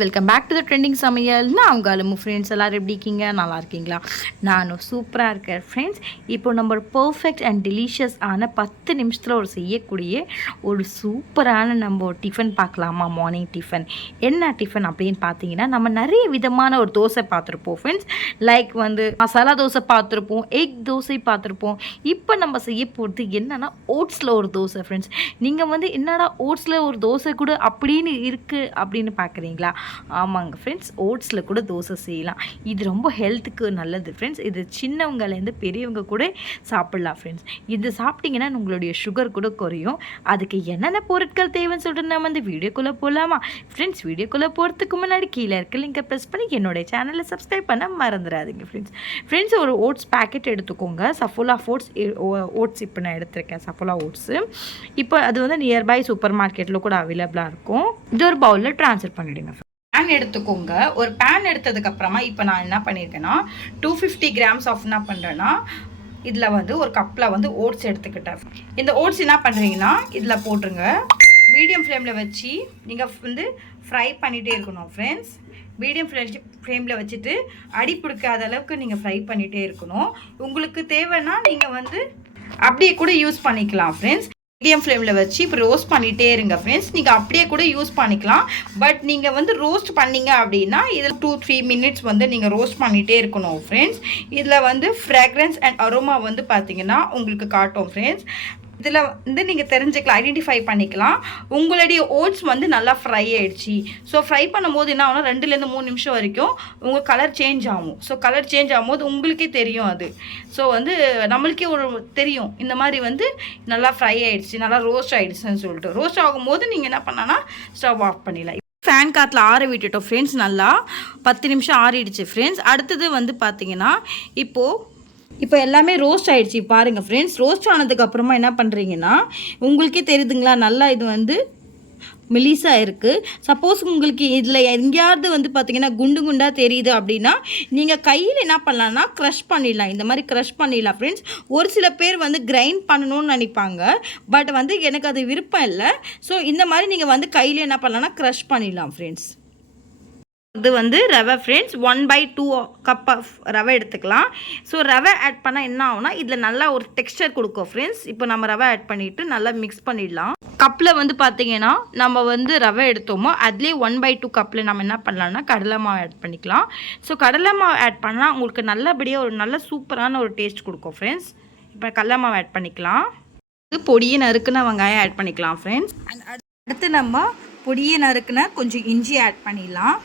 Welcome back to the trending சமையல். நான் உங்கள் ஃப்ரெண்ட்ஸ் எல்லோரும் எப்படி இருக்கீங்க? நல்லா இருக்கீங்களா? நானும் சூப்பராக இருக்கேன் ஃப்ரெண்ட்ஸ். இப்போ நம்ம பர்ஃபெக்ட் அண்ட் டெலிஷியஸ் ஆன 10 நிமிஷத்தில் ஒரு செய்யக்கூடிய ஒரு சூப்பரான நம்ம டிஃபன் பார்க்கலாமா? மார்னிங் டிஃபன் என்ன டிஃபன் அப்படின்னு பார்த்தீங்கன்னா, நம்ம நிறைய விதமான ஒரு தோசை பார்த்துருப்போம் ஃப்ரெண்ட்ஸ். லைக் மசாலா தோசை பார்த்துருப்போம், எக் தோசை பார்த்துருப்போம். இப்போ நம்ம செய்ய போகிறது என்னென்னா ஓட்ஸில் ஒரு தோசை ஃப்ரெண்ட்ஸ். நீங்கள் என்னடா ஓட்ஸில் ஒரு தோசை கூட அப்படின்னு இருக்குது அப்படின்னு பார்க்குறீங்களா? ஆமாங்க ஃப்ரெண்ட்ஸ், ஓட்ஸில் கூட தோசை செய்யலாம். இது ரொம்ப ஹெல்த்துக்கு நல்லது ஃப்ரெண்ட்ஸ். இது சின்னவங்கலேருந்து பெரியவங்க கூட சாப்பிட்லாம் ஃப்ரெண்ட்ஸ். இது சாப்பிட்டிங்கன்னா உங்களுடைய சுகர் கூட குறையும். அதுக்கு என்னென்ன பொருட்கள் தேவைன்னு சொல்லிட்டு நம்ம வீடியோக்குள்ளே போகலாமா ஃப்ரெண்ட்ஸ்? வீடியோக்குள்ளே போகிறதுக்கு முன்னாடி கீழே இருக்க லிங்கை ப்ரெஸ் பண்ணி என்னுடைய சேனலை சப்ஸ்கிரைப் பண்ண மறந்துடாதீங்க ஃப்ரெண்ட்ஸ். ஒரு ஓட்ஸ் பேக்கெட் எடுத்துக்கோங்க. சஃபோலா ஓட்ஸ் இப்போ நான் எடுத்திருக்கேன். சஃபோலா ஓட்ஸு இப்போ அது நியர்பை சூப்பர் மார்க்கெட்டில் கூட அவைலபிளாக இருக்கும். இது ஒரு பவுலில் ட்ரான்ஸ்ஃபர் பண்ணிவிடுங்க. பேன் எடுத்துக்கோங்க. ஒரு பேன் எடுத்ததுக்கப்புறமா இப்போ நான் என்ன பண்ணியிருக்கேன்னா 250 கிராம்ஸ் ஆஃப் என்ன பண்ணுறேன்னா இதில் ஒரு கப்பில் ஓட்ஸ் எடுத்துக்கிட்டேன். இந்த ஓட்ஸ் என்ன பண்ணுறீங்கன்னா இதில் போட்டுருங்க. மீடியம் ஃப்ளேமில் வச்சு நீங்கள் ஃப்ரை பண்ணிகிட்டே இருக்கணும் ஃப்ரெண்ட்ஸ். மீடியம் ஃப்ளேமில் வச்சுட்டு அடி பிடிக்காத அளவுக்கு நீங்கள் ஃப்ரை பண்ணிகிட்டே இருக்கணும். உங்களுக்கு தேவைன்னா நீங்கள் அப்படியே கூட யூஸ் பண்ணிக்கலாம் ஃப்ரெண்ட்ஸ். மீடியம் ஃப்ளேமில் வச்சு இப்போ ரோஸ்ட் பண்ணிகிட்டே இருங்க ஃப்ரெண்ட்ஸ். நீங்கள் அப்படியே கூட யூஸ் பண்ணிக்கலாம். பட் நீங்கள் ரோஸ்ட் பண்ணிங்க அப்படின்னா இதில் 2-3 மினிட்ஸ் நீங்கள் ரோஸ்ட் பண்ணிகிட்டே இருக்கணும் ஃப்ரெண்ட்ஸ். இதில் ஃப்ராக்ரன்ஸ் அண்ட் அரோமா பார்த்தீங்கன்னா உங்களுக்கு காட்டும் ஃப்ரெண்ட்ஸ். இதில் நீங்கள் தெரிஞ்சுக்கலாம், ஐடென்டிஃபை பண்ணிக்கலாம் உங்களுடைய ஓட்ஸ் நல்லா ஃப்ரை ஆகிடுச்சு. ஸோ ஃப்ரை பண்ணும்போது என்ன ஆகும்னா 2-3 நிமிஷம் வரைக்கும் உங்கள் கலர் சேஞ்ச் ஆகும். ஸோ கலர் சேஞ்ச் ஆகும்போது உங்களுக்கே தெரியும் அது. ஸோ நம்மளுக்கே ஒரு தெரியும் இந்த மாதிரி நல்லா ஃப்ரை ஆகிடுச்சு, நல்லா ரோஸ்ட் ஆகிடுச்சுன்னு சொல்லிட்டு. ரோஸ்ட் ஆகும்போது நீங்கள் என்ன பண்ணனா ஸ்டவ் ஆஃப் பண்ணிடலாம். ஃபேன் காற்றுல ஆற விட்டுட்டோம் ஃப்ரெண்ட்ஸ். நல்லா 10 நிமிஷம் ஆறிடுச்சு ஃப்ரெண்ட்ஸ். அடுத்தது பார்த்தீங்கன்னா இப்போ எல்லாமே ரோஸ்ட் ஆகிடுச்சு பாருங்கள் ஃப்ரெண்ட்ஸ். ரோஸ்ட் ஆனதுக்கப்புறமா என்ன பண்ணுறீங்கன்னா உங்களுக்கே தெரியுதுங்களா, நல்லா இது மெலிசாக இருக்குது. சப்போஸ் உங்களுக்கு இதில் எங்கேயாவது பார்த்தீங்கன்னா குண்டு குண்டாக தெரியுது அப்படின்னா நீங்கள் கையில் என்ன பண்ணலான்னா க்ரஷ் பண்ணிடலாம். இந்த மாதிரி க்ரஷ் பண்ணிடலாம் ஃப்ரெண்ட்ஸ். ஒரு சில பேர் கிரைண்ட் பண்ணணும்னு நினைப்பாங்க. பட் எனக்கு அது விருப்பம் இல்லை. ஸோ இந்த மாதிரி நீங்கள் கையில் என்ன பண்ணலான்னா க்ரஷ் பண்ணிடலாம் ஃப்ரெண்ட்ஸ். இது ரவை ஃப்ரெண்ட்ஸ். 1/2 கப் ஆஃப் ரவை எடுத்துக்கலாம். ஸோ ரவை ஆட் பண்ணால் என்ன ஆகும்னா இதில் நல்லா ஒரு டெக்ஸ்டர் கொடுக்கும் ஃப்ரெண்ட்ஸ். இப்போ நம்ம ரவை ஆட் பண்ணிவிட்டு நல்லா மிக்ஸ் பண்ணிடலாம். கப்பில் பார்த்தீங்கன்னா நம்ம ரவை எடுத்தோமோ அதுலேயே 1/2 கப்பில் நம்ம என்ன பண்ணலாம்னா கடலை மாவு ஆட் பண்ணிக்கலாம். ஸோ கடலை மாவு ஆட் பண்ணால் உங்களுக்கு நல்லபடியாக ஒரு நல்ல சூப்பரான ஒரு டேஸ்ட் கொடுக்கும் ஃப்ரெண்ட்ஸ். இப்போ கடலை மாவு ஆட் பண்ணிக்கலாம். பொடியை நறுக்குன வெங்காயம் ஆட் பண்ணிக்கலாம் ஃப்ரெண்ட்ஸ். அடுத்து நம்ம பொடியை நறுக்குன கொஞ்சம் இஞ்சி ஆட் பண்ணிடலாம்.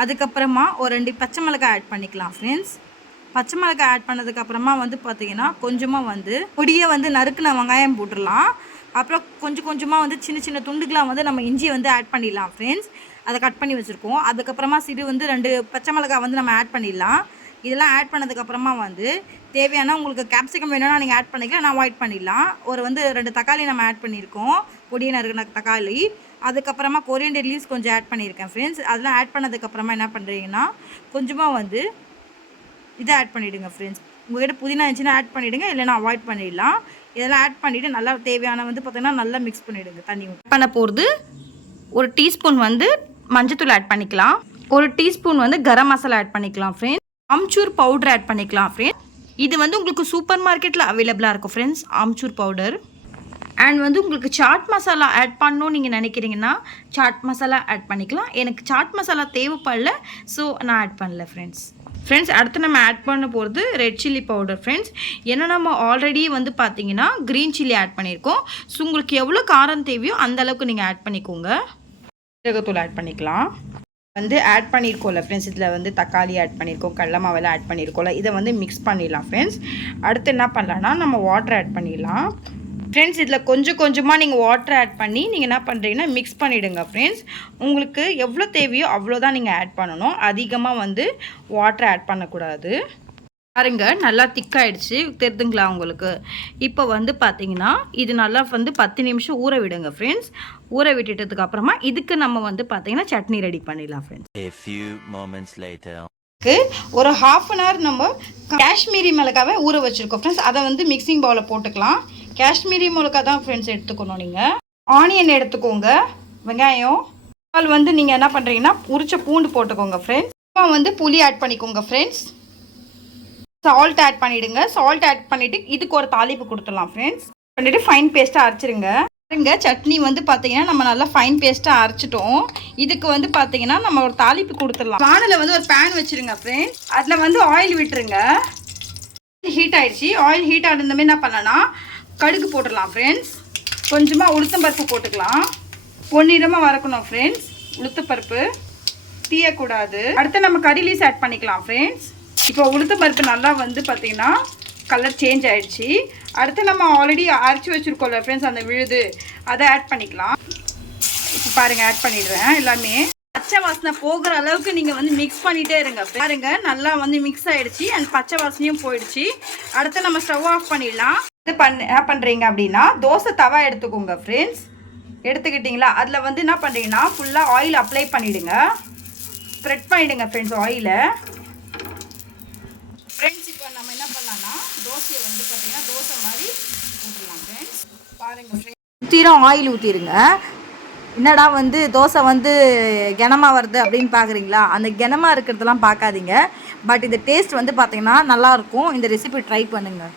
அதுக்கப்புறமா ஒரு 2 பச்சை மிளகாய் ஆட் பண்ணிக்கலாம் ஃப்ரெண்ட்ஸ். பச்சை மிளகாய் ஆட் பண்ணதுக்கப்புறமா பார்த்தீங்கன்னா கொஞ்சமாக பொடியை நறுக்குன வெங்காயம் போட்டுடலாம். அப்புறம் கொஞ்சமாக சின்ன சின்ன துண்டுகளாக நம்ம இஞ்சியை ஆட் பண்ணிடலாம் ஃப்ரெண்ட்ஸ். அதை கட் பண்ணி வச்சுருக்கோம். அதுக்கப்புறமா 2 பச்சை மிளகாய் நம்ம ஆட் பண்ணிடலாம். இதெல்லாம் ஆட் பண்ணதுக்கப்புறமா தேவையான உங்களுக்கு கேப்சிகம் வேணும்னா நீங்கள் ஆட் பண்ணிக்கலாம், நான் அவாய்ட் பண்ணிடலாம். ஒரு 2 தக்காளி நம்ம ஆட் பண்ணியிருக்கோம், பொடியை நறுக்குன தக்காளி. அதுக்கப்புறமா கொரியண்டர் லீவ்ஸ் கொஞ்சம் ஆட் பண்ணியிருக்கேன் ஃப்ரெண்ட்ஸ். அதெல்லாம் ஆட் பண்ணதுக்கப்புறமா என்ன பண்ணுறீங்கன்னா கொஞ்சமாக இதை ஆட் பண்ணிவிடுங்க ஃப்ரெண்ட்ஸ். உங்கள்கிட்ட புதினா இருந்துச்சுன்னா ஆட் பண்ணிவிடுங்க, இல்லைன்னா அவாய்ட் பண்ணிடலாம். இதெல்லாம் ஆட் பண்ணிவிட்டு நல்லா தேவையான பார்த்தீங்கன்னா நல்லா மிக்ஸ் பண்ணிவிடுங்க. தண்ணி பண்ண போகிறது ஒரு டீஸ்பூன் மஞ்சத்தூள் ஆட் பண்ணிக்கலாம். ஒரு டீஸ்பூன் கரம் மசாலா ஆட் பண்ணிக்கலாம் ஃப்ரெண்ட்ஸ். ஆம்ச்சூர் பவுடர் ஆட் பண்ணிக்கலாம் ஃப்ரெண்ட்ஸ். இது உங்களுக்கு சூப்பர் மார்க்கெட்டில் அவைலபிளாக இருக்கும் ஃப்ரெண்ட்ஸ், ஆம்ச்சூர் பவுடர். அண்ட் உங்களுக்கு சாட் மசாலா ஆட் பண்ணணும்னு நீங்கள் நினைக்கிறீங்கன்னா சாட் மசாலா ஆட் பண்ணிக்கலாம். எனக்கு சாட் மசாலா தேவைப்படல, ஸோ நான் ஆட் பண்ணல ஃப்ரெண்ட்ஸ். அடுத்து நம்ம ஆட் பண்ண போகிறது ரெட் சில்லி பவுடர் ஃப்ரெண்ட்ஸ். ஏன்னா நம்ம ஆல்ரெடி பார்த்தீங்கன்னா க்ரீன் சில்லி ஆட் பண்ணியிருக்கோம். ஸோ உங்களுக்கு எவ்வளோ காரம் தேவையோ அந்தளவுக்கு நீங்கள் ஆட் பண்ணிக்கோங்க. சீரகத்தூள் ஆட் பண்ணிக்கலாம். ஆட் பண்ணியிருக்கோம்ல ஃப்ரெண்ட்ஸ், இதில் தக்காளி ஆட் பண்ணியிருக்கோம், கடலை மாவெல்லாம் ஆட் பண்ணியிருக்கோம்ல, இதை மிக்ஸ் பண்ணிடலாம் ஃப்ரெண்ட்ஸ். அடுத்து என்ன பண்ணலான்னா நம்ம வாட்டர் ஆட் பண்ணிடலாம் ஃப்ரெண்ட்ஸ். இதில் கொஞ்சமாக நீங்கள் வாட்டர் ஆட் பண்ணி நீங்கள் என்ன பண்ணுறீங்கன்னா மிக்ஸ் பண்ணிவிடுங்க ஃப்ரெண்ட்ஸ். உங்களுக்கு எவ்வளோ தேவையோ அவ்வளோதான் நீங்கள் ஆட் பண்ணணும். அதிகமாக வாட்டர் ஆட் பண்ணக்கூடாது. பாருங்க நல்லா திக்காயிடுச்சு, தெரிதுங்களா உங்களுக்கு? இப்போ பார்த்தீங்கன்னா இது நல்லா 10 நிமிஷம் ஊற விடுங்க ஃப்ரெண்ட்ஸ். ஊற விட்டுட்டதுக்கு அப்புறமா இதுக்கு நம்ம பார்த்தீங்கன்னா சட்னி ரெடி பண்ணிடலாம் friends. A few moments later. ஒரு 1/2 hour நம்ம காஷ்மீரி மிளகாவை ஊற வச்சுருக்கோம் ஃப்ரெண்ட்ஸ். அதை மிக்சிங் பவுலில் போட்டுக்கலாம். காஷ்மீரி மிளகா தான் ஃப்ரெண்ட்ஸ் எடுத்துக்கணும். நீங்கள் ஆனியன் எடுத்துக்கோங்க, வெங்காயம், பால் வந்து நீங்கள் என்ன பண்ணுறீங்கன்னா உரிச்ச பூண்டு போட்டுக்கோங்க ஃப்ரெண்ட்ஸ். இப்போ வந்து புளி ஆட் பண்ணிக்கோங்க ஃப்ரெண்ட்ஸ். சால்ட் ஆட் பண்ணிவிடுங்க. சால்ட் ஆட் பண்ணிவிட்டு இதுக்கு ஒரு தாளிப்பு கொடுத்துடலாம் ஃப்ரெண்ட்ஸ். பண்ணிவிட்டு ஃபைன் பேஸ்ட்டாக அரைச்சிருங்க. பாருங்க சட்னி வந்து பார்த்தீங்கன்னா நம்ம நல்லா ஃபைன் பேஸ்ட்டாக அரைச்சிட்டோம். இதுக்கு வந்து பார்த்தீங்கன்னா நம்ம ஒரு தாளிப்பு கொடுத்துடலாம். வானலில் வந்து ஒரு பேன் வச்சுருங்க ஃப்ரெண்ட்ஸ். அதில் வந்து ஆயில் விட்டுருங்க. ஹீட் ஆகிடுச்சு. ஆயில் ஹீட் ஆகிருந்தமே என்ன பண்ணலாம்னா கடுகு போட்டுடலாம் ஃப்ரெண்ட்ஸ். கொஞ்சமாக உளுத்தம்பருப்பு போட்டுக்கலாம். பொன்னிறமாக வறுக்கணும் ஃப்ரெண்ட்ஸ். உளுத்தப்பருப்பு தீயக்கூடாது. அடுத்து நம்ம கறி லீஸ் ஆட் பண்ணிக்கலாம் ஃப்ரெண்ட்ஸ். இப்போ உளுத்தம்பருப்பு நல்லா வந்து பார்த்தீங்கன்னா கலர் சேஞ்ச் ஆகிடுச்சு. அடுத்து நம்ம ஆல்ரெடி அரைச்சி வச்சுருக்கோம்ல ஃப்ரெண்ட்ஸ் அந்த விழுது அதை ஆட் பண்ணிக்கலாம். இப்போ பாருங்கள் ஆட் பண்ணிடுறேன். எல்லாமே பச்சை வாசனை போகிற அளவுக்கு நீங்கள் வந்து மிக்ஸ் பண்ணிகிட்டே இருங்க. பாருங்கள் நல்லா வந்து மிக்ஸ் ஆகிடுச்சு அண்ட் பச்சை வாசனையும் போயிடுச்சு. அடுத்து நம்ம ஸ்டவ் ஆஃப் பண்ணிடலாம். இது என்ன பண்ணுறீங்க அப்படின்னா தோசை தவா எடுத்துக்கோங்க ஃப்ரெண்ட்ஸ். எடுத்துக்கிட்டிங்களா அதில் வந்து என்ன பண்ணுறீங்கன்னா ஃபுல்லாக ஆயில் அப்ளை பண்ணிவிடுங்க. ஸ்ப்ரெட் பண்ணிவிடுங்க ஃப்ரெண்ட்ஸ் ஆயிலை. ஃப்ரெண்ட்ஸ் இப்போ நம்ம என்ன பண்ணலாம்னா தோசையை வந்து பார்த்தீங்கன்னா தோசை மாதிரி ஊற்றலாம் ஃப்ரெண்ட்ஸ். பாருங்கள் ஃப்ரெண்ட்ஸ் ஊற்றிடும் ஆயில் ஊற்றிடுங்க. என்னடா வந்து தோசை வந்து கனமாக வருது அப்படின்னு பார்க்குறீங்களா? அந்த கனமாக இருக்கிறதெல்லாம் பார்க்காதீங்க. பட் இந்த டேஸ்ட் வந்து பார்த்தீங்கன்னா நல்லாயிருக்கும். இந்த ரெசிபி ட்ரை பண்ணுங்கள்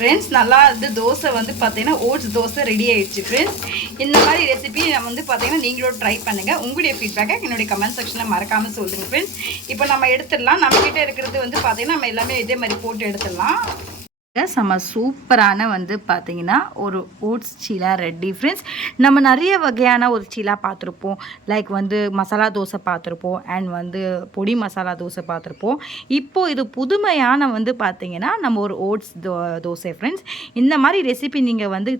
ஃப்ரெண்ட்ஸ். நல்லா இது தோசை வந்து பார்த்தீங்கன்னா ஓட்ஸ் தோசை ரெடி ஆகிடுச்சு ஃப்ரெண்ட்ஸ். இந்த மாதிரி ரெசிபி நம்ம வந்து பார்த்தீங்கன்னா நீங்களும் ட்ரை பண்ணுங்கள். உங்களுடைய ஃபீட்பேக்கை என்னுடைய கமெண்ட் செக்ஷனில் மறக்காமல் சொல்லுங்கள் ஃப்ரெண்ட்ஸ். இப்போ நம்ம எடுத்துடலாம். நம்மக்கிட்ட இருக்கிறது வந்து பார்த்தீங்கன்னா நம்ம எல்லாமே இதே மாதிரி போட்டு எடுத்துடலாம். செம்ம சூப்பரான வந்து பார்த்தீங்கன்னா ஒரு ஓட்ஸ் சீலா ரெடி ஃப்ரெண்ட்ஸ். நம்ம நிறைய வகையான ஒரு சீலா பார்த்துருப்போம். லைக் வந்து மசாலா தோசை பார்த்துருப்போம் அண்ட் வந்து பொடி மசாலா தோசை பார்த்துருப்போம். இப்போது இது புதுமையான வந்து பார்த்தீங்கன்னா நம்ம ஒரு ஓட்ஸ் தோசை ஃப்ரெண்ட்ஸ். இந்த மாதிரி ரெசிபி நீங்கள் வந்து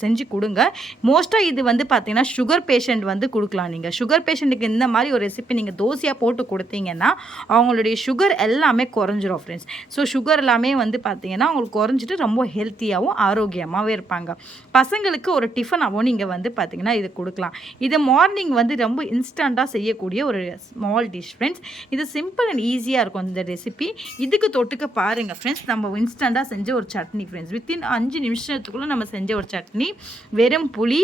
செஞ்சு கொடுங்க. மோஸ்ட்டாக இது வந்து பார்த்தீங்கன்னா சுகர் பேஷண்ட் வந்து கொடுக்கலாம். நீங்கள் சுகர் பேஷண்ட்டுக்கு இந்த மாதிரி ஒரு ரெசிபி நீங்கள் தோசையாக போட்டு கொடுத்தீங்கன்னா அவங்களுடைய சுகர் எல்லாமே குறைஞ்சிரும் ஃப்ரெண்ட்ஸ். ஸோ சுகர் எல்லாமே வந்து பார்த்தீங்கன்னா அவங்களுக்கு குறைஞ்சிட்டு ரொம்ப ஹெல்த்தியாகவும் ஆரோக்கியமாகவே இருப்பாங்க. பசங்களுக்கு ஒரு டிஃபனாகவும் நீங்கள் வந்து பார்த்தீங்கன்னா இது கொடுக்கலாம். இது மார்னிங் வந்து ரொம்ப இன்ஸ்டண்ட்டாக செய்யக்கூடிய ஒரு ஸ்மால் டிஷ் ஃப்ரெண்ட்ஸ். இது சிம்பிள் அண்ட் ஈஸியாக இருக்கும் இந்த ரெசிபி. இதுக்கு தொட்டுக்க பாருங்கள் ஃப்ரெண்ட்ஸ். நம்ம இன்ஸ்டண்ட்டாக செஞ்ச ஒரு சட்னி ஃப்ரெண்ட்ஸ். வித்தின் 5 நிமிஷத்துக்குள்ளே நம்ம செஞ்ச ஒரு சட்னி. வெறும் புளி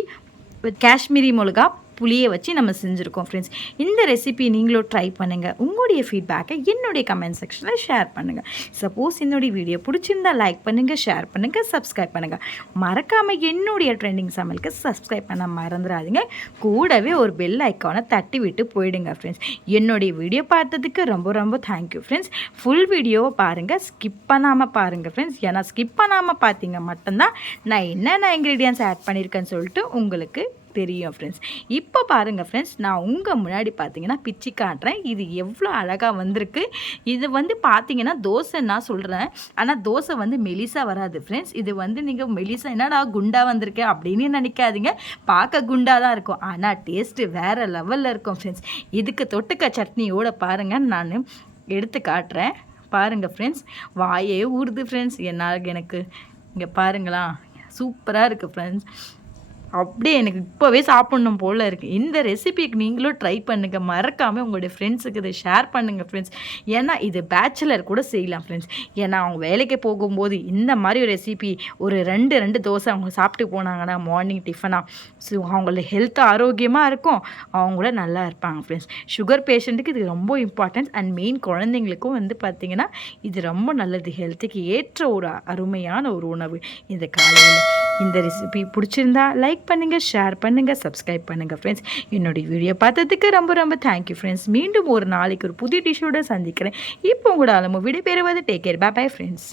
காஷ்மீரி மிளகா புளியை வச்சு நம்ம செஞ்சுருக்கோம் ஃப்ரெண்ட்ஸ். இந்த ரெசிபி நீங்களும் ட்ரை பண்ணுங்கள். உங்களுடைய ஃபீட்பேக்கை என்னுடைய கமெண்ட் செக்ஷனில் ஷேர் பண்ணுங்கள். சப்போஸ் என்னுடைய வீடியோ பிடிச்சிருந்தா லைக் பண்ணுங்கள், ஷேர் பண்ணுங்கள், சப்ஸ்கிரைப் பண்ணுங்கள். மறக்காமல் என்னுடைய ட்ரெண்டிங் சமையலுக்கு சப்ஸ்கிரைப் பண்ண மறந்துடாதீங்க. கூடவே ஒரு பெல் ஐக்கானை தட்டி விட்டு போயிடுங்க ஃப்ரெண்ட்ஸ். என்னுடைய வீடியோ பார்த்ததுக்கு ரொம்ப ரொம்ப தேங்க்யூ ஃப்ரெண்ட்ஸ். ஃபுல் வீடியோவை பாருங்கள், ஸ்கிப் பண்ணாமல் பாருங்கள் ஃப்ரெண்ட்ஸ். ஏன்னா ஸ்கிப் பண்ணாமல் பார்த்தீங்க மட்டும்தான் நான் என்னென்ன இன்க்ரீடியன்ஸ் ஆட் பண்ணியிருக்கேன்னு சொல்லிட்டு உங்களுக்கு தெரியும் ஃப்ரெண்ட்ஸ். இப்போ பாருங்கள் ஃப்ரெண்ட்ஸ், நான் உங்கள் முன்னாடி பார்த்தீங்கன்னா பிச்சு காட்டுறேன். இது எவ்வளோ அழகாக வந்திருக்கு. இது வந்து பார்த்தீங்கன்னா தோசை நான் சொல்கிறேன், ஆனால் தோசை வந்து மெலிசா வராது ஃப்ரெண்ட்ஸ். இது வந்து நீங்கள் மெலிசா என்னடா குண்டா வந்திருக்கு அப்படின்னு நினைக்காதீங்க. பார்க்க குண்டாக தான் இருக்கும், ஆனால் டேஸ்ட்டு வேறு லெவலில் இருக்கும் ஃப்ரெண்ட்ஸ். இதுக்கு தொட்டுக்க சட்னியோடு பாருங்கள் நான் எடுத்து காட்டுறேன். பாருங்கள் ஃப்ரெண்ட்ஸ், வாயே ஊறுது ஃப்ரெண்ட்ஸ். எனக்கு இங்கே பாருங்களா, சூப்பராக இருக்குது ஃப்ரெண்ட்ஸ். அப்படியே எனக்கு இப்போவே சாப்பிட்ணும் போல் இருக்குது. இந்த ரெசிபிக்கு நீங்களும் ட்ரை பண்ணுங்கள். மறக்காமல் உங்களுடைய ஃப்ரெண்ட்ஸுக்கு இதை ஷேர் பண்ணுங்கள் ஃப்ரெண்ட்ஸ். ஏன்னா இது பேச்சுலர் கூட செய்யலாம் ஃப்ரெண்ட்ஸ். ஏன்னா அவங்க வேலைக்கு போகும்போது இந்த மாதிரி ஒரு ரெசிபி ஒரு 2 தோசை அவங்க சாப்பிட்டு போனாங்கன்னா மார்னிங் டிஃபனாக, ஸோ அவங்களோட ஹெல்த் ஆரோக்கியமாக இருக்கும், அவங்கள நல்லா இருப்பாங்க ஃப்ரெண்ட்ஸ். சுகர் பேஷண்ட்டுக்கு இது ரொம்ப இம்பார்ட்டன்ஸ் அண்ட் மெயின் குழந்தைங்களுக்கும் வந்து பார்த்திங்கன்னா இது ரொம்ப நல்லது. ஹெல்த்துக்கு ஏற்ற ஒரு அருமையான ஒரு உணவு இந்த காலையில். இந்த ரெசிபி பிடிச்சிருந்தா லைக் பண்ணுங்கள், ஷேர் பண்ணுங்கள், சப்ஸ்கிரைப் பண்ணுங்கள் ஃப்ரெண்ட்ஸ். என்னுடைய வீடியோ பார்த்ததுக்கு ரொம்ப ரொம்ப தேங்க்யூ ஃப்ரெண்ட்ஸ். மீண்டும் ஒரு நாளைக்கு ஒரு புதிய டிஷ்ஷோடு சந்திக்கிறேன். இப்போ உங்களோட விடைபெறுவது take care, bye bye friends.